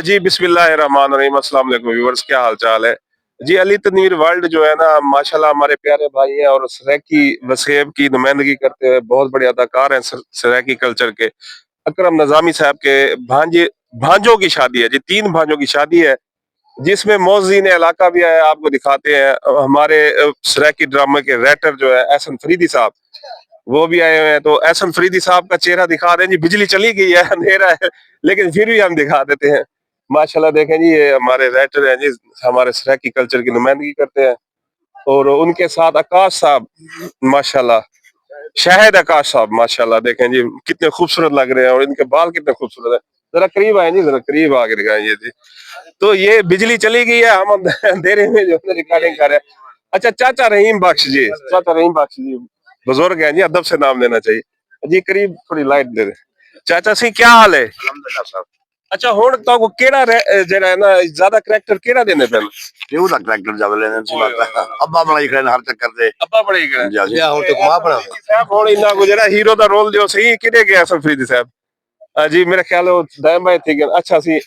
जी बिस्मिल्लाहिर्रहमानिर्रहीम, अस्सलाम वालेकुम व्यूअर्स, क्या हाल चाल है जी। अली तनवीर वर्ल्ड जो है ना, माशाल्लाह हमारे प्यारे भाई हैं और सराकी वसेब की नुमाइंदगी करते हुए बहुत बड़े अदाकार हैं सराकी कल्चर के। अकरम नजामी साहब के भांजे भांजों की शादी है जी, 3 भांजों की शादी है, जिसमें मौज़ीन इलाका भी है। आपको दिखाते हैं हमारे सराकी ड्रामे के राइटर जो है एहसन फरीदी साहब, वो भी आए हुए हैं। तो एहसन फरीदी साहब का चेहरा दिखा दें जी। बिजली चली गई है, अंधेरा है, लेकिन फिर भी हम दिखा देते हैं। माशाल्लाह देखें जी, ये हमारे राइटर हैं जी, हमारे सराकी कल्चर की नुमाइंदगी करते हैं। और उनके साथ आकाश साहब, माशाल्लाह शाहिद आकाश साहब, माशाल्लाह देखें जी कितने खूबसूरत लग रहे हैं और इनके बाल कितने खूबसूरत है। जरा करीब आए जी, जरा करीब आके दिखाएं जी। तो ये बिजली चली गई है, हम अंधेरे में जो है रिकॉर्डिंग कर रहे हैं। अच्छा, चाचा रहीम बख्श जी, चाचा रहीम बख्श जी बुजुर्ग हैं जी, अदब से नाम लेना चाहिए जी। करीब थोड़ी लाइट दे दे चाचा सी, क्या हाल है? अल्हम्दुलिल्लाह साहब। अच्छा, हुण तो केड़ा जरा है ना ज्यादा करैक्टर केड़ा देने पैन? केहू दा ट्रैक्टर जावे लेने सी बात है। अब्बा बनाई खड़े हर चक्कर दे। अब्बा बड़ी गए जी जी। ਹੁਣ ਤੇ ਘੁਮਾ ਬਣਾ साहब हुण इन्ना गुजरा हीरो दा रोल जो सही किदे गया सब फरीदी साहब? जी मेरे ख्याल वो दायम भाई थे गए। अच्छा सी,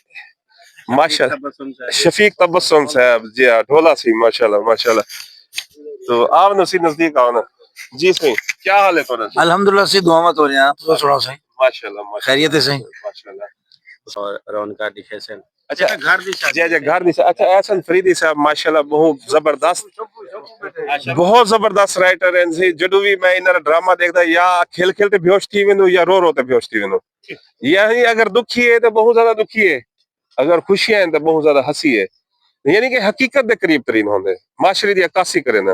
माशाल्लाह शफीक तबस्सुम साहब जी, हाँ ढोला सी, माशाल्लाह माशाल्लाह। तो आप नसी नजदीक आओ ना जी। सही, क्या हाल है थोड़ा? अल्हम्दुलिल्लाह से दुआ मत हो रहे हैं तो सुना सही माशाल्लाह खैरियत है सही माशाल्लाह। और रौनका दिखेसन। अच्छा घर दी शादी जी घर दी। अच्छा, एहसन फरीदी साहब माशाल्लाह बहुत जबरदस्त राइटर हैं जी। जदों भी मैं इन्हां ड्रामा देखदा, या खेल खेलते बेहोश थी वेंदो या रो रो ते बेहोश थी वेंदो। यानी अगर दुखी है तो बहुत ज्यादा दुखी है, अगर खुशियां हैं तो बहुत ज्यादा हंसी है। यानी कि हकीकत के करीब तरीन होंदे, माशरे दी अक्कासी करेंदे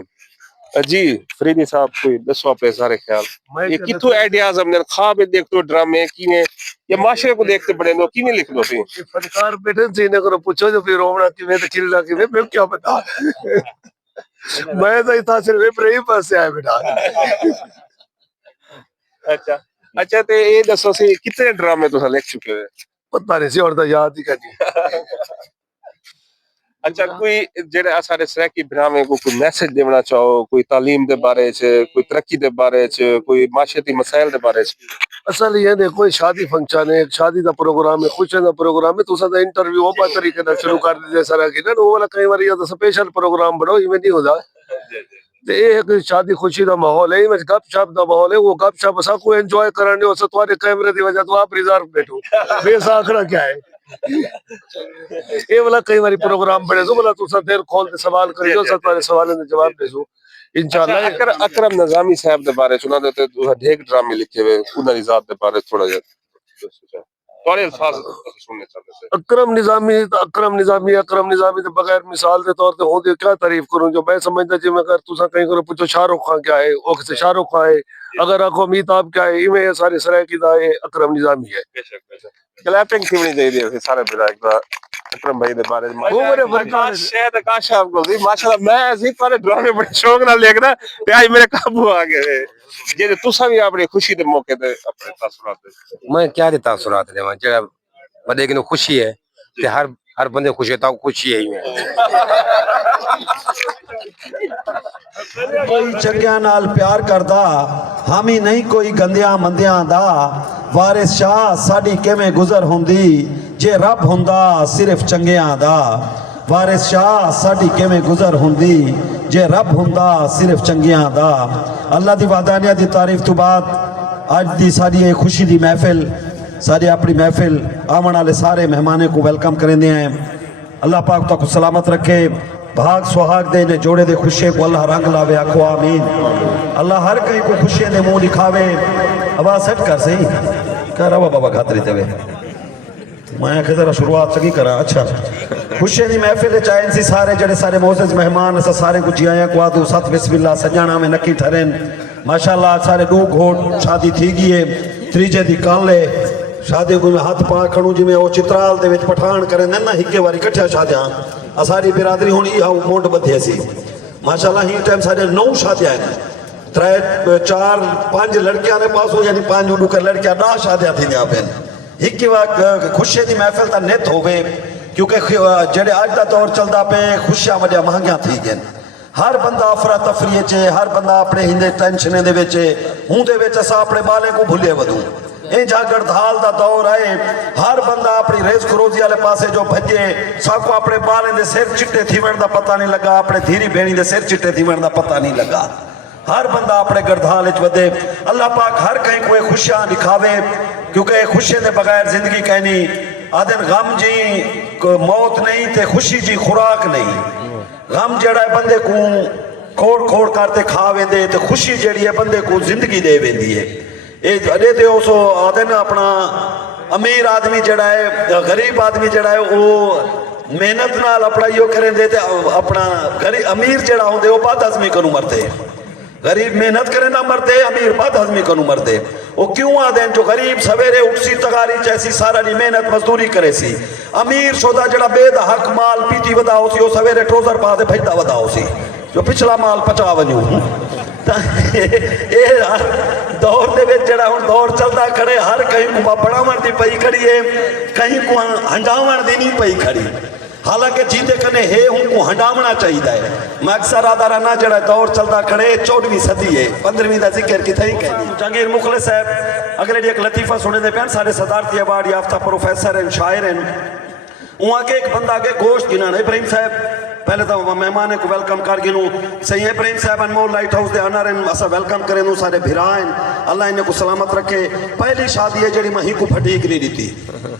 जी। फरीदी साहब कोई दसो अपने सारे ख्याल, ये किथों आइडियाज हमने ख्वाब देखते ड्रामे किने या माशरे को देखते बड़े नो किने लिख दो सी फनकार बैठे सी ने करो पूछो जो फिर रोवना किवें ते खिलना किवें, मैं क्या बता। मैं तो इतना सिर्फ इब्राहिम पास से आया बेटा। अच्छा अच्छा, ते ये दसो सी कितने ड्रामे तुसा लिख चुके हो? पता नहीं सी और तो याद ही करनी। अच्छा, कोई जेड़े सारे सराकी ड्रामे को कोई मैसेज देना चाहो, कोई तालीम दे बारे च, कोई तरक्की दे बारे च, कोई माशरती मसाइल दे बारे च? असल ये देखो शादी फंक्शन है, शादी का प्रोग्राम है, खुशी का प्रोग्राम है, तो उसका इंटरव्यू ओ बात तरीके से शुरू कर दे सारा की ना, वो वाला कई बार या तो स्पेशल प्रोग्राम बनो इवें नहीं होता। ते एक शादी खुशी का माहौल है, इवें गपशप का माहौल है, वो गपशप असा को एंजॉय करने और तुम्हारे कैमरे की वजह तो आप रिजर्व बैठो बेसाखड़ा क्या है। ये वाला कई बार प्रोग्राम बने तो बोला तुसा देर खोल के सवाल करियो, सब तुम्हारे सवालों के जवाब देसो इंशाल्लाह। अच्छा, अकरम नजामी साहब दे बारे सुना देते तो ढेक ड्रामे लिखे हुए उन्हां दी जात दे बारे थोड़ा जिहा थोड़े अल्फाज सुनने चाहते थे। अकरम निजामी तो बगैर मिसाल के तौर पे होंदे क्या तारीफ करूं, जो मैं समझदा जी मैं अगर तुसा कहीं करो पूछो शाहरुख खान क्या है, वो से शाहरुख खान है, अगर आखो अमिताभ क्या है, इवें सारे सराकी दा है अकरम निजामी है। बेशक बेशक क्लैपिंग थी चाहिए है सारे विधायक दा अकरम भाई दे बारे में। वो बड़े फनकार शायद आकाश साहब को जी माशाल्लाह, मैं ऐसे सारे ड्रामे बड़े शौक नाल देखना ते आज मेरे काबू आ गए जे तुसा भी अपनी खुशी दे मौके ते अपने तासुरात दे। मैं क्या देता सुरात देवा जेड़ा बड़े की खुशी है ते हर बंदे खुश है तो खुशी है ही में कोई चंगिया नाल प्यार करदा, हम ही नहीं कोई गंदिया मंदिया दा। वारिस शाह साडी किवें गुजर हुंदी जे रब हुंदा सिर्फ चंगिया दा। वारिस शाह साडी किवें गुजर हुंदी जे रब हुंदा सिर्फ चंगिया दा। अल्लाह दी वादानिया दी तारीफ तो बाद अज दी साडी ये खुशी दी महफिल, सारी अपनी महफिल आवन वाले सारे मेहमानों को वेलकम करेंदे हैं। अल्लाह पाक तो सलामत रखे, भाग सुहाग दे ने जोड़े दे खुशे को अल्लाह रंग लावे, आखो आमीन। अल्लाह हर कहीं को खुशे दे मुंह दिखावे। आवाज सेट कर सही कर रहा बाबा खातरी देवे, मैं आखे जरा शुरुआत सही करा। अच्छा, खुशे दी महफिल चाहे सी सारे जड़े सारे मोअज़्ज़ज़ मेहमान असा सारे को जियाया को आदू सत बिस्मिल्लाह सजाना में नकी ठहरेन माशाअल्लाह। सारे दो घोट शादी थी गई है, त्रीजे दी काले शादी को मैं हाथ पा खड़ू जिमें वो चित्राल दे विच पठान करें ना हिके वारी कट्ठिया शादियां असारी बिरादरी होनी हा मोट बधे सी माशाअल्लाह। ही टाइम सारे 9 शादियां हैं, 3 4 5 लड़कियां ने पासो यानी 5 उनकर लड़कियां 10 शादियां थी यहाँ पे हिके वक्त खुशी दी महफिल ता नित होवे, क्योंकि जेड़े आज दा दौर चलदा पे खुशियां वड्डियां महंगियां थी गईन। हर बंदा अफरा तफरी च, हर बंदा अपने हिंदे टेंशन दे विच हूं दे विच असा अपने बाले को भुले वधू। इंजा गड़धाल दा दौर है, हर बंदा अपनी रिज़्क़ रोज़ी वाले पासे जो भजे, सबको अपने बालें दे सिर चिट्टे थीवण दा पता नहीं लगा, अपने धीरी भेणी दे सिर चिट्टे थीवण दा पता नहीं लगा। हर बंदा अपने गड़धाल विच वधे। अल्लाह पाक हर कहीं कोई खुशियां दिखावे, क्योंकि खुशियां दे बगैर जिंदगी कहनी आदन गम जी मौत नहीं ते खुशी जी खुराक नहीं। गम जड़ा है बंदे को खोड़ खोड़ करते खा वेंदे ते खुशी जड़ी है बंदे को जिंदगी दे वेंदी है। ये अरे ते उस आदन अपना अमीर आदमी जड़ा है गरीब आदमी जड़ा है वो मेहनत नाल अपना यो करेंदे ते अपना गरीब अमीर जड़ा होंदे वो बद हजमी कनू मरदे। गरीब मेहनत करे ना मरदे, अमीर बद हजमी कनू मरदे। वो क्यों आदे जो गरीब सवेरे उठसी तगारी जैसी सारा नी मेहनत मजदूरी करे सी, अमीर सोदा जड़ा बेद हक माल पीती वधाओ सी, वो सवेरे ट्रोजर पा दे भजदा वधाओ सी जो पिछला माल पचा वजू। दौर दे विच जड़ा हुण दौर चलदा खड़े, हर कहीं को बढ़ावण दी पई खड़ी है, कहीं को हंडावण दी नहीं पई खड़ी। हालांकि जीते कने है उनको हंडावना चाहिए है। मैं अक्सर आदा रहना जड़ा दौर चलता खड़े 14वीं सदी है, 15वीं का जिक्र किथे ही कहनी। जहांगीर मुखलिस साहब अगले एक लतीफा सुने दे पैन, सारे सदारती अवार्ड याफ्ता प्रोफेसर हैं, शायर हैं। वहाँ के एक बंदा के गोश्त गिना इब्राहिम साहब पहले तो मेहमान को वेलकम कर गिनू सही है। इब्राहिम साहब अनमोल लाइट हाउस के अनर हैं, असा वेलकम करें सारे भिरा हैं, अल्लाह इन्हें को सलामत रखे। पहली शादी है जी मही को फटीक नहीं दी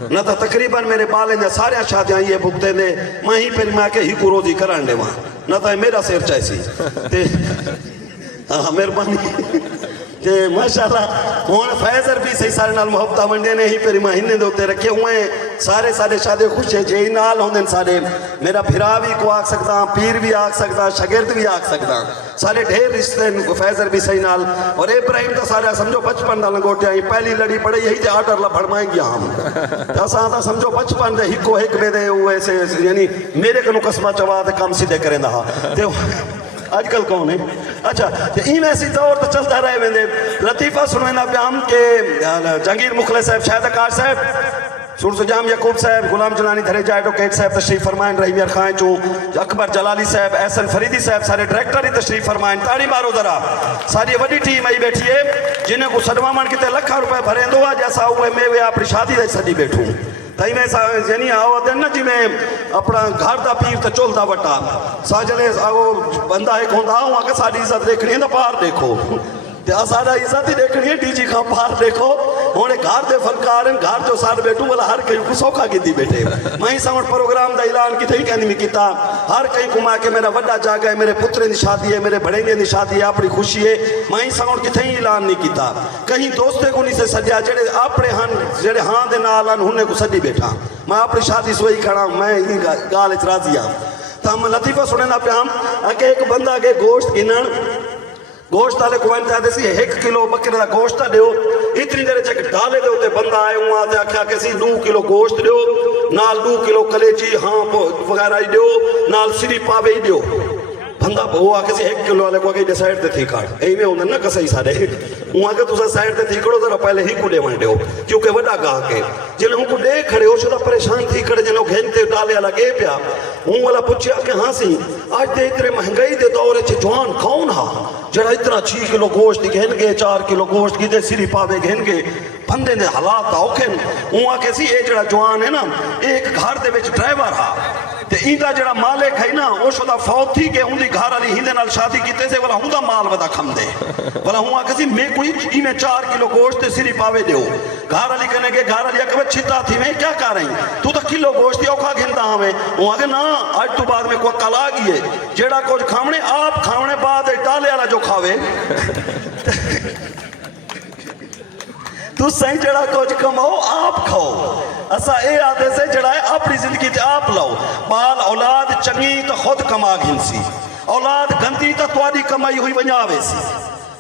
न तो तकरीबन मेरे बाल ने सारे शादियां ये भुगते ने मही फिर मैं के ही को रोजी करान दे वहाँ न तो मेरा सिर चाहसी। हाँ मेहरबानी ते माशाल्लाह हुण फैजर भी सही सारे नाल मुहब्बत वंडे ने ही फिर महीने दे उत्ते रखे हुए सारे सारे शादे खुश है जे नाल होंदे सारे। मेरा फिरा भी को आख सकदा, पीर भी आख सकदा, शागिर्द भी आख सकदा, सारे ढेर रिश्ते फैजर भी सही नाल। और इब्राहिम तो सारा समझो बचपन दा लंगोटिया ही पहली लड़ी पड़े यही ते आर्डर ला फड़माए गया हम असा तो समझो बचपन दे हिको हिक बेदे ऐसे यानी मेरे कनु कसमा चवा ते काम सीधे करेंदा हा ते आजकल कौन है। अच्छा तो इवें सी दौर तो चलता रहे वेंदे। लतीफ़ा सुनवेंदा पिया हम के जहांगीर मुखलिस साहब, शाहिद अकार साहब, सुरसजाम यकूब साहब, गुलाम जलानी धरेजा एडवोकेट साहब तशरीफ फरमाइन, रहीम यार खां चो अकबर जलाली साहब, एहसन फरीदी साहब, सारे डायरेक्टर ही तशरीफ फरमाइन। ताड़ी मारो जरा, सारी वही टीम आई बैठी है जिन्हें को सदवामण कितने लखा रुपए भरेंदो आ जैसा हुए मैं वे अपनी शादी दे सदी बैठूं तई में यानी आओ दिन ना जिमें अपना घर का पीर तो चुलता वटा साजले आओ बंदा एक होंदा वहाँ के साड़ी इज्जत देखनी है तो बाहर देखो सारा इज्जत ही देखनी है डीजी का बाहर देखो। हुणे घर के फनकार घर जो साथ बैठू वाला हर कहीं को सौखा की बैठे। मैं साउंड प्रोग्राम का ऐलान कितने कहनी किया हर कहीं घुमा के मेरा वड्डा जाग है, मेरे पुत्रे की शादी है, मेरे भड़ेंगे की शादी है, अपनी खुशी है। मैं साउंड कितने ही ऐलान नहीं किया, कहीं दोस्ते को नहीं से सद्या जेडे अपने हन जेडे हाँ दे नाल हन उन्हें को सदी बैठा। मैं अपनी शादी सोई खड़ा, मैं ये गाल राजी हाँ। तो हम लतीफ़ा सुने ना पे हम अगे एक बंदा के गोश्त गिनन गोश्त वाले को चाहते सी 1 किलो बकरे का गोश्त दो। इतनी देर चक डाले दे उत्ते बंदा आए वहाँ ते आख्या कि सी 2 किलो गोश्त दो नाल 2 किलो कलेजी हाँ वगैरह दो नाल सिरी पावे ही दो। बंदा वो आके 1 किलो वाले को आगे साइड ते थी काट एवें होंदा ना कसई सारे वहाँ के तुसा साइड ते थी करो जरा पहले ही को देवन दो क्योंकि वड्डा गाह के जिले उनको दे खड़े हो शुदा परेशान थी खड़े जिले घेनते डाले वाला गे पिया हूँ वाला पूछया कि हाँ सी आज दे इतने महंगाई दे दौर च जवान कौन हा जरा इतना 6 किलो गोश्त घेन गए 4 किलो गोश्त की सिरी पावे घेन गए बंदे ने हालात औखे हूँ आके सी ये जरा जवान है ना एक घर दे विच ड्राइवर हा ते इंदा जरा मालिक है ना वो शुदा फौत थी के उनकी घर वाली हिंदे नाल शादी कीते से वाला हुंदा माल वदा खमदे वाला हूँ आके सी मैं कोई इमें 4 किलो गोश्त ते सिरी पावे दो घर वाली कहने के घर वाली आके छिता थी मैं क्या कर रही तू तो किलो गोश्त औखा घिनता हमें वो आगे ना आज तो बाद में कोई कल आ गई है जेड़ा कुछ खावने आप खावने बाद टाले वाला जो खावे तू सही जड़ा कुछ कमाओ आप खाओ असा ये आदे से जड़ा है अपनी जिंदगी आप लाओ बाल औलाद चंगी तो खुद कमा घिनसी औलाद गंदी तो तुआरी कमाई हुई वजावे सी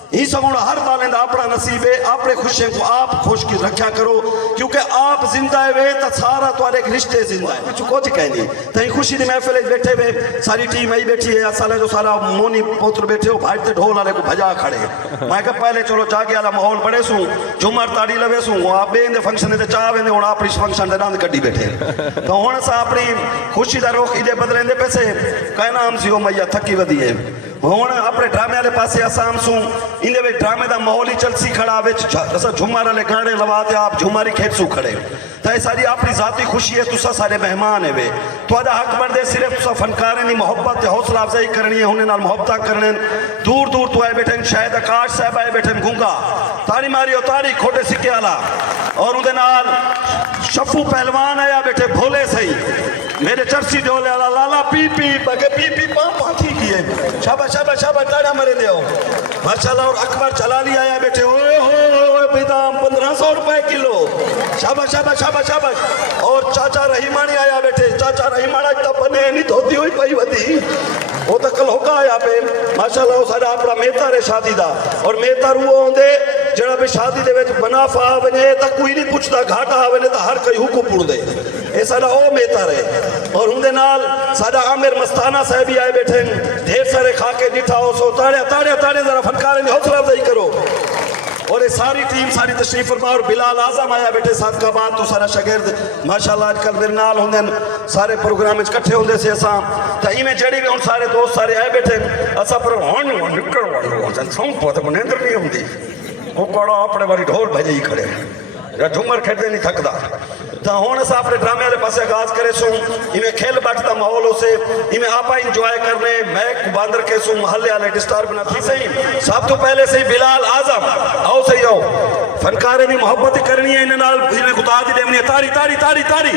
ही सगुण हर बालें दा अपना नसीब है अपने खुशियों को आप खुश की रक्षा करो क्योंकि आप जिंदा है वे तो सारा तुम्हारे रिश्ते जिंदा है कुछ कुछ कहनी तई खुशी की महफिल बैठे वे सारी टीम आई बैठी है साले जो सारा मोनी पुत्र बैठे हो भाई ते ढोल वाले को भजा खड़े मैं कहा पहले चलो जागे वाला माहौल बड़े सू झूमर ताड़ी लवे सू आप बेंदे फंक्शन ते चाह वेंदे हुण अपनी फंक्शन दे दंद कड्डी बैठे तो हुण असां अपनी खुशी का रुख इदे बदलेंदे पैसे कहना हम सी ओ मैया थकी वधी है ਹੁਣ ਆਪਣੇ ਡਰਾਮੇ ਵਾਲੇ ਪਾਸੇ ਅਸਾਮ ਸੂ ਇਹਦੇ ਵਿੱਚ ਡਰਾਮੇ ਦਾ ਮਾਹੌਲ ਹੀ ਚਲਸੀ ਖੜਾ ਵਿੱਚ ਅਸਾਂ ਝੁਮਾਰ ਵਾਲੇ ਗਾਣੇ ਲਵਾ ਤੇ ਆਪ ਝੁਮਾਰੀ ਖੇਤਸੂ ਖੜੇ ਤਾਂ ਇਹ ਸਾਡੀ ਆਪਣੀ ਜ਼ਾਤੀ ਖੁਸ਼ੀ ਹੈ ਤੁਸੀਂ ਸਾਡੇ ਮਹਿਮਾਨ ਹੈ ਵੇ ਤੁਹਾਡਾ ਹੱਕ ਬਣਦੇ ਸਿਰਫ ਤੁਸੀਂ ਫਨਕਾਰਾਂ ਦੀ ਮੁਹੱਬਤ ਤੇ ਹੌਸਲਾ ਅਫਜ਼ਾਈ ਕਰਨੀ ਹੈ ਉਹਨੇ ਨਾਲ ਮੁਹੱਬਤਾਂ ਕਰਨੇ ਦੂਰ ਦੂਰ ਤੋਂ ਆਏ ਬੈਠੇ ਸ਼ਾਇਦ ਆਕਾਸ਼ ਸਾਹਿਬ ਆਏ ਬੈਠੇ ਗੁੰਗਾ ਤਾੜੀ ਮਾਰਿਓ ਤਾੜੀ ਖੋਟੇ ਸਿੱਕੇ ਵਾਲਾ ਔਰ ਉਹਦੇ ਨਾਲ ਸ਼ਫੂ ਪਹਿਲਵਾਨ ਆਇਆ ਬੈਠੇ ਭੋਲੇ ਸਹੀ मेरे चर्सी ढोले वाला लाला पी पी बगे पी पी पापा ठीक ही है शाबाश शाबाश शाबाश ताड़ा मरे दे माशाल्लाह और अकबर चलाली आया बैठे ओए हो बेदाम 1500 रुपए किलो शाबाश शाबाश शाबाश शाबाश और चाचा रहीमानी आया बैठे चाचा रहीमाना इतना बने नहीं धोती हुई पई वधी वो तो कल होगा आया पे माशाल्लाह साडा अपना मेहतर है शादी दा और मेहतर वो होंदे जेड़ा भी शादी दे विच मुनाफा वने तां कोई नहीं पुछदा घाटा आवे ने तां हर कोई हुकुम पुरदे ये साडा ओ मेहतर है और उनके नाल साडा आमिर मस्ताना साहब भी आए बैठे ढेर सारे खाके डिठा हो सो ताड़े ताड़े ताड़े जरा फनकारे ने हौसला अफजाई करो और ये सारी टीम सारी तशरीफ फरमा और बिलाल आजम आया बैठे साथ का बाद तो सारा शागिर्द माशाल्लाह आजकल मेरे नाल होंदे सारे प्रोग्राम इकट्ठे होंदे से असां तो इवें जड़ी भी हुन सारे दोस्त सारे आए बैठे असां पर हुन निकल वाले सौं पत नींदर नहीं होंदी वो कड़ा अपने वाली ढोल बजे ही खड़े या झूमर खेडते नहीं थकदा तो हुण असां अपने ड्रामे वाले पासे आगाज करे सूं इवें खेल बाट दा माहौल हो से इवें आपा इंजॉय करने मैक बांदर के सूं महल्ले वाले डिस्टर्ब ना थी सही सब तो पहले सही बिलाल आजम आओ सही आओ फनकारे दी मोहब्बत करनी है इन्हां नाल इवें गुता दी देवनी है ताड़ी ताड़ी ताड़ी ताड़ी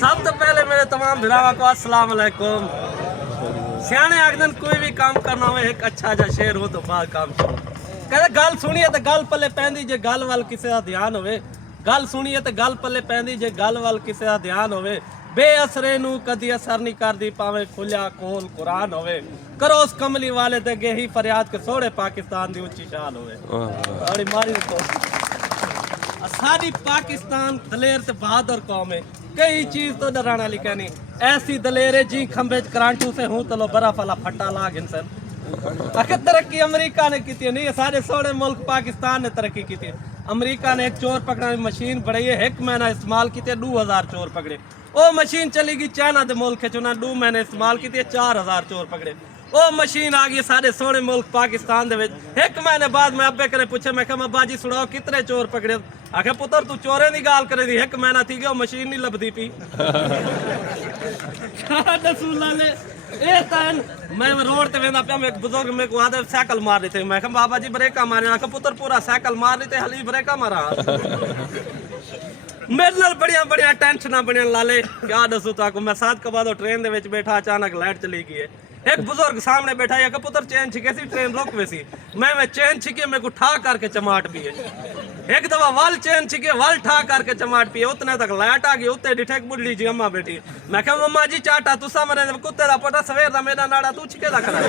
सब तो पहले मेरे तमाम भिरावां को अस्सलाम वालेकुम सियाने आखदन कोई भी काम करना हो एक अच्छा जा शेर हो तो बाहर काम करो कहते गल सुनिए तो गल पल्ले पैंदी जे गल वाल किसी का ध्यान होवे गल सुनिए तो गल पल्ले पैंदी जे गल वाल किसी का ध्यान होवे बेअसरे नू कदी असर नहीं करदी पावे खुलिया कोल कुरान होवे करो उस कमली वाले दे गे ही फरियाद के सोड़े पाकिस्तान दी ऊंची शान होवे बड़ी मारी तो साडी पाकिस्तान दलेर ते बहादुर कौम है कई चीज तो डराना वाली कहनी ऐसी दलेरे जी खंबे करांटू से हूं तलो बर्फ वाला फट्टा लाग इंसान आखिर तरक्की अमेरिका ने की नहीं सारे सोने मुल्क पाकिस्तान ने तरक्की की थी अमेरिका ने एक चोर पकड़ने मशीन बढ़ाई है 1 महीना इस्तेमाल की 2000 चोर पकड़े वो मशीन चली गई चाइना के मुल्क चुना 2 महीने इस्तेमाल की 4000 चोर पकड़े वो मशीन आ गई सारे सोने मुल्क पाकिस्तान दे 1 महीने बाद मैं अब्बे करे पूछे मैं कहा बाजी सुनाओ कितने चोर पकड़े आखे पुत्र तू चोरे की गाल करे दी 1 महीना थी गया मशीन नहीं लभदी पी ए तन मैं रोड ते वेंदा पे एक बुजुर्ग मेरे को आदर साइकिल मार रहे थे मैं कहा बाबा जी ब्रेका मारे आखे पुत्र पूरा साइकिल मार रहे थे हली ब्रेका मारा मेरे नाल बढ़िया बढ़िया टेंशन बढ़िया लाले क्या दसू ताको मैं 7 के बाद ट्रेन दे विच बैठा अचानक लाइट चली गई है एक बुजुर्ग सामने बैठा है कि पुत्र चैन छिके सी ट्रेन रोक वैसी मैं चैन छिके मेरे को ठा करके चमाट पिए एक दफा वाल चैन छिके वाल ठा करके चमाट पिए उतने तक लाइट आ गई उत्ते डिठेक बुढ़ी जी अम्मा बैठी मैं कहा मम्मा जी चाटा तुसा मरे कुत्ते दा पोटा सवेर दा मेरा नाड़ा तू छिके दा खड़ा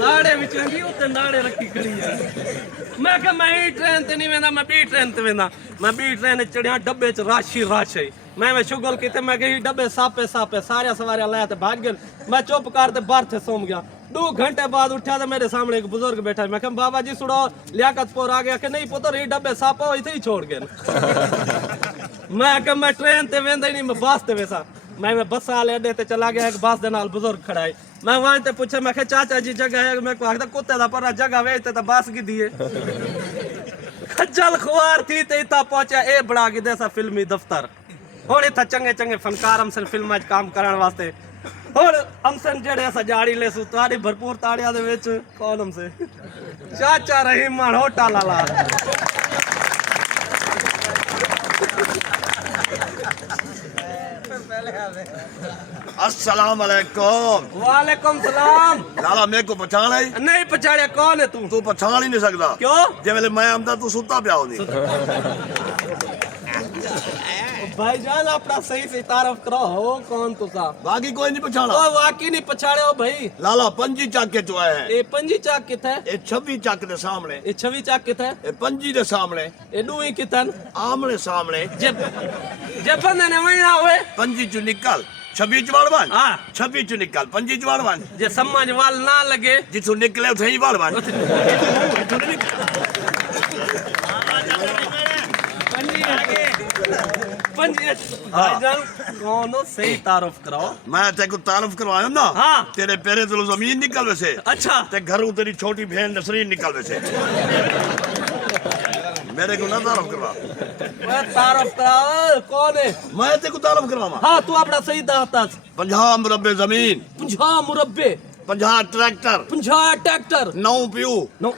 नाड़े विच रंगी उत्ते नाड़े रखी खड़ी है मैं कहा मैं ही ट्रेन ते नहीं वेंदा मैं बी ट्रेन ते वेंदा मैं बी ट्रेन चढ़िया डब्बे च राशि राशि मैं शुगल की मैं गई डब्बे सापे सापे सारे सवारियां लाया ते भाग गए मैं चुप कर ते बाहर थे सोम गया 2 घंटे बाद उठा तो मेरे सामने एक बुजुर्ग बैठा मैं कहा बाबा जी सुनो लियाकतपुर आ गया कि नहीं पुत्र ये डब्बे सापा इथे ही छोड़ गए मैं कहा मैं ट्रेन ते वेंदा ही नहीं मैं बस ते वैसा मैं बस वाले अड्डे ते चला गया एक बस दे नाल बुजुर्ग खड़ा है मैं वहां ते पूछे मैं कहा चाचा जी जगह है मैं आखदा कुत्ते दा पर जगह वेचते तो बस की दिए खज्जल खुआर थी ते इतना पहुंचा ए बड़ा के देसा फिल्मी दफ्तर हुण इत्थे चंगे चंगे फनकार हमसन फिल्मां च काम करन वास्ते हुण हमसन जेड़े असां जाड़ी ले सु ताड़ी भरपूर ताड़ियां दे विच कौन हमसे चाचा रहीमान होटा लाला अस्सलाम वालेकुम। वालेकुम सलाम। लाला मेरे को पहचान है? नहीं पहचाने कौन है तू? तू पहचान ही नहीं सकता। क्यों? जे वेले मैं आमदा तू सुता पिया होनी। भाईजान अपना सही से तारफ करो हो कौन तुसा? बाकी कोई नहीं पहचाना। ओ वाकई नहीं पहचाने हो भाई। लाला पंजी चक के चुआ है। ए पंजी चक किथे? ए 26 चक दे सामने। ए 26 चक किथे? ए पंजी दे सामने। ए दुई कितन? आमने सामने। जे बंदे ने वणा होए पंजी चु निकल 26 वालवान। हां 26 चु निकल 25 वालवान। जे समझ वाल ना लगे जिथु निकले उथे ही वालवान। भाईजान कौन हो सही तारुफ कराओ मैं तेरे को तारुफ करवाया ना हाँ। तेरे पैरे तो जमीन निकल वैसे अच्छा ते घरों तेरी छोटी बहन नसरीन निकल वैसे मेरे को ना तारुफ करवा मैं तारुफ कराओ कौन है मैं तेरे को तारुफ करवावा हाँ तू अपना सही दाता 50 मुरब्बे जमीन 50 मुरब्बे 50 ट्रैक्टर 50 ट्रैक्टर 9 प्यू नो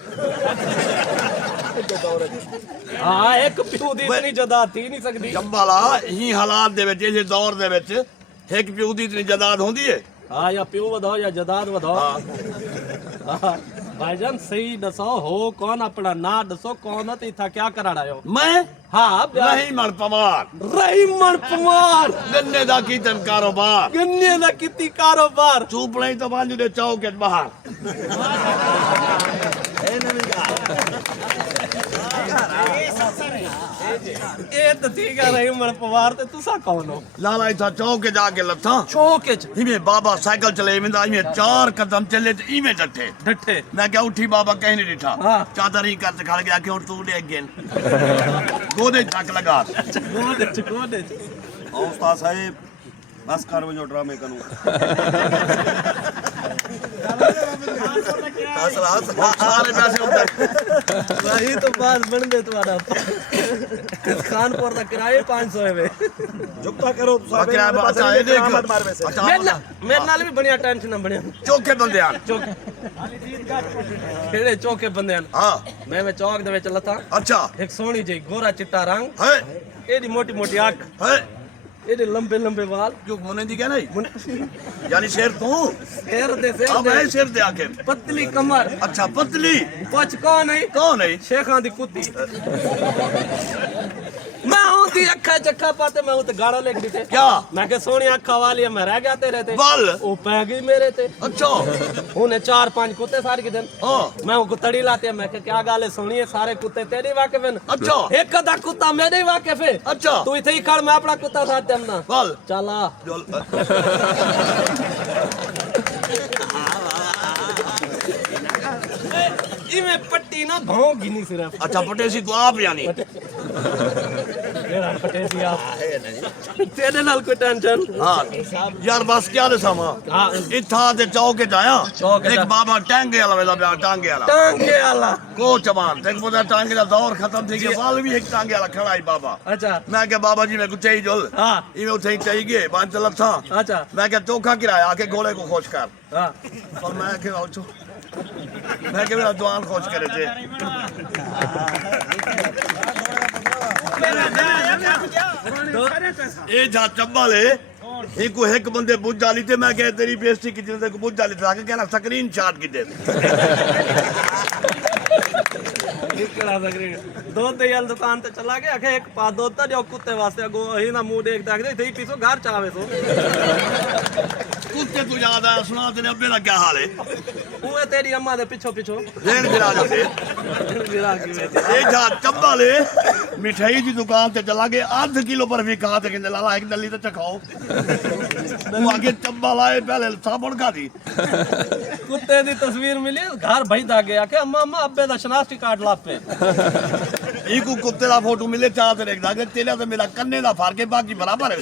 हाँ एक ਪਿਓ ਦੀ ਇਤਨੀ ਜਦਾਦ ਹੀ ਨਹੀਂ ਸਕਦੀ ਚੰਬਾਲਾ ਹੀ ਹਾਲਾਤ ਦੇ ਵਿੱਚ ਇਹ ਦੌਰ ਦੇ ਵਿੱਚ ਇੱਕ ਪਿਓ ਦੀ ਇਤਨੀ ਜਦਾਦ ਹੁੰਦੀ ਹੈ हाँ या प्यो ਵਧਾਓ ਜਾਂ ਜਦਾਦ ਵਧਾਓ हाँ भाईजान सही दसो हो कौन अपना ना दसो कौन है इथा क्या कराड़ा हो ਮੈਂ हाँ ਨਹੀਂ ਮਨ ਪਵਾਰ रहीमन कुमार ਗੰਨੇ ਦਾ ਕੀਤਨ ਕਾਰੋਬਾਰ गन्ने ਦਾ ਕੀਤੀ ਕਾਰੋਬਾਰ ਚੂਪਣੇ ਤੋਂ ਬਾਅਦ ਦੇ ਚੌਕ ਕੇ ਬਾਹਰ ਇਹ ਤਾਂ ਠੀਕ ਹੈ ਰਹੀਮਨ ਕੁਮਾਰ ਤੇ ਤੁਸੀਂ ਕੌਣ ਹੋ ਲਾਲਾ ਇਥਾ ਚੌਕ ਕੇ ਜਾ ਕੇ ਲੱਥਾਂ ਚੌਕੇ ਚ ਇਵੇਂ ਬਾਬਾ ਸਾਈਕਲ ਚਲੇ ਵਿੰਦਾ ਇਵੇਂ 4 ਕਦਮ ਚੱਲੇ ਤੇ ਇਵੇਂ ਡੱਠੇ ਡੱਠੇ ਮੈਂ ਕਿਹਾ ਉੱਠੀ ਬਾਬਾ ਕਹੀਂ ਨਹੀਂ ਡਿਠਾ ਹਾਂ। ਚਾਦਰ ਹੀ ਕਰ ਖੜ ਗਿਆ ਕਿ ਹੁਣ ਤੂੰ ਦੇ ਅੱਗੇ ਗੋਦੇ ਚੱਕ ਲਗਾ ਗੋਡੇ ਚ ਉਸਤਾਦ ਸਾਹਿਬ बस कर वो जो ड्रामे करूं ਸਾਰੇ ਪੈਸੇ ਉੱਧਰ वही तो बात बन गई तुम्हारा खानपुर का किराए 500 है वे झुकता करो तो साहब ਕਿਆ ਬਾਤ ਹੈ ਦੇਖ मार वैसे ਅੱਛਾ मेरे नाल भी बढ़िया टेंशन ना बढ़िया ਚੌਕੇ ਬੰਦੇ ਹਨ ਕਿਹੜੇ ਚੌਕੇ ਬੰਦੇ ਹਨ ਹਾਂ ਮੈਂ ਚੌਕ ਦੇ ਵਿੱਚ ਲੱਤਾ ਅੱਛਾ ਇੱਕ ਸੋਹਣੀ ਜਿਹੀ ਗੋਰਾ ਚਿੱਟਾ ਰੰਗ ਹੈ ਇਹਦੀ ਮੋਟੀ ਮੋਟੀ ਅੱਖ ਹੈ ਇਹਦੇ ਲੰਬੇ ਲੰਬੇ ਵਾਲ ਜੋ ਮੁੰਨੇ ਦੀ ਕਹਿ ਨਹੀਂ ਯਾਨੀ ਸ਼ੇਰ ਤੂੰ ਸਿਰ ਦੇ ਆ ਮੈਂ ਸਿਰ ਸਿਰ ਦੇ ਆਖੇ ਪਤਲੀ ਕਮਰ ਅੱਛਾ ਪਤਲੀ ਪੁੱਛ ਕੌਣ ਹੈ ਕੌਣ ਹੈ ਸ਼ੇਖਾਂ ਦੀ ਕੁੱਤੀ मैं होती अखा चक्का पाते मैं तो गाड़ा लेके दिखे क्या मैं के सोनी अखा वाली है मैं रह गया तेरे ते बल वो पै गई मेरे ते अच्छा उन्हें 4-5 कुत्ते सारे के दिन हाँ मैं वो तड़ी लाते मैं के क्या गाल है सोनी है सारे कुत्ते तेरे वाकिफ हैं अच्छा एक अदा कुत्ता मेरे वाकिफ है अच्छा तू इथे ही कर मैं अपना कुत्ता साथ देना बल चला इमे पट्टी ना भौंगी नहीं सिर्फ अच्छा पटेसी तू आप यानी मेरा पटेसी आप तेरे नाल कोई टेंशन हाँ यार बस क्या दसावा हाँ इत्था ते चौक के जाया चौक एक बाबा टांगे वाला वेला ब्याह टांगे वाला टांगे वाला को चमान तेरे पता टांगे दा दौर खत्म थी गया वाल भी एक टांगे वाला खड़ा ही बाबा अच्छा मैं क्या बाबा जी मैं कुछ चाहिए जुल हाँ इवे उठे ही चाहिए गए बांध चलत था अच्छा मैं क्या चोखा किराया आके गोले को खोज कर हाँ और मैं क्या आओ मैं क्या मेरा जवान खोज करे थे ਇਹ ਜਾ ਚੱਬਾਲੇ ਇੱਕ ਬੰਦੇ ਬੁੱਝ ਜਾਲੀ ਤੇ ਮੈਂ ਕਿਹਾ ਤੇਰੀ ਬੇਇੱਜ਼ਤੀ ਕੀਤੀ ਤੇ ਬੁੱਝ ਜਾਲੀ ਤੇ ਆ ਕੇ ਕਹਿੰਦਾ ਸਕਰੀਨ ਸ਼ਾਟ ਕੀਤੇ निकला सकरी दूध दे याल दुकान ते चला गया आखे एक पा दूध ता जो कुत्ते वास्ते गो ही ना मुंह देखता आखे इथे ही पीसो घर चावे सो ਕੁੱਤੇ ਤੂੰ ਯਾਦ ਆਇਆ ਸੁਣਾ ਤੇਰੇ ਅੱਬੇ ਦਾ ਕੀ ਹਾਲ ਹੈ ओए तेरी अम्मा दे पिछो पिछो ਰੇਣ ਗਿਰਾ ਜਾਂਦੇ गिरा के बैठे ਇਹ ਜਾ ਚੱਬਾਲੇ ਮਿਠਾਈ ਦੀ ਦੁਕਾਨ ਤੇ ਚਲਾ ਕੇ ਅੱਧ ਕਿਲੋ ਬਰਫੀ ਖਾ ਤੇ ਕਹਿੰਦੇ ਲਾਲਾ ਇੱਕ ਡੱਲੀ ਤੇ ਚਖਾਓ ਉਹ ਆਗੇ ਚੱਬਾ ਲਾਏ ਪਹਿਲੇ ਸਾਬਣ ਖਾਦੀ कुत्ते दी तस्वीर मिली घर भईदा गया के अम्मा अम्मा अब्बे दा शनाख्ती कार्ड ला पे ਇਹ ਕੋ ਕੁੱਤੇ ਦਾ ਫੋਟੋ ਮਿਲੇ ਚਾਹ ਤੇ ਦੇਖਦਾ ਕਿ ਤੇਰਾ ਤੇ ਮੇਰਾ ਕੰਨੇ ਦਾ ਫਰਕ ਹੈ ਬਾਕੀ ਬਰਾਬਰ ਹੈ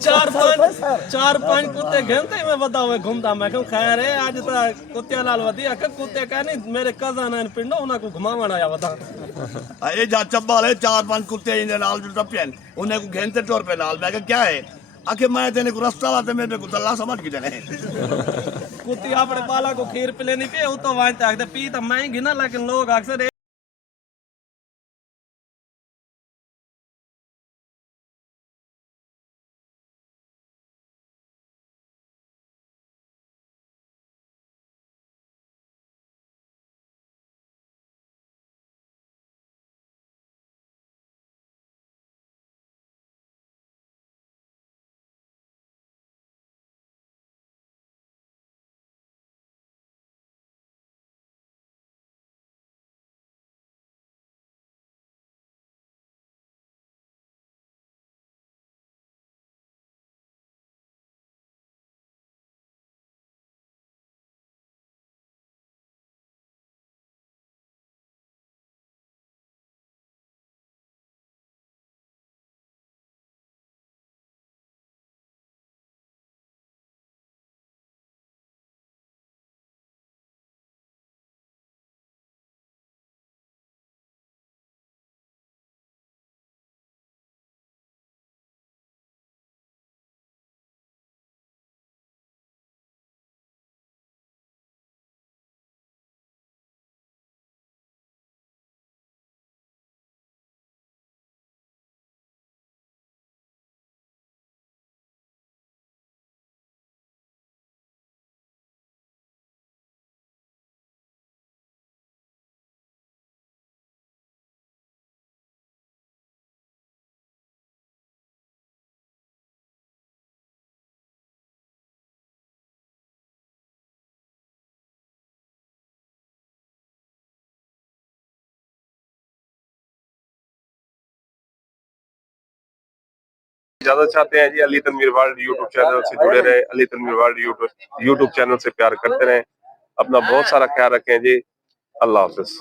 चार पांच कुत्ते घेंते मैं बता हुए घूमता मैं क्यों खैर है आज तो कुत्ते नाल वधिया के कुत्ते कह नहीं मेरे कजन हैं पिंडो उन्हां को घुमावण आया बता ਇਹ ਜਾ ਚੱਬਾ ਲੈ 4-5 ਕੁੱਤੇ ਇਹਦੇ ਨਾਲ ਜੋ ਟੱਪੇ ਨੇ ਉਹਨੇ ਕੋ ਘੰਟੇ ਟੁਰ ਪੇ ਨਾਲ ਮੈਂ ਕਿਹਾ ਕੀ ਹੈ आके मैं तेने को रास्ता लाते मेरे को तल्ला समझ के देने कुत्ती अपने पाला को खीर पिलेनी पे वो तो वांते आखते पी तो मैं ही गिना लेकिन लोग अक्सर इजाजत चाहते हैं जी। Ali Tanveer world YouTube channel से जुड़े रहे, Ali Tanveer world YouTube channel से प्यार करते रहे, अपना बहुत सारा ख्याल रखें जी। अल्लाह हाफिज।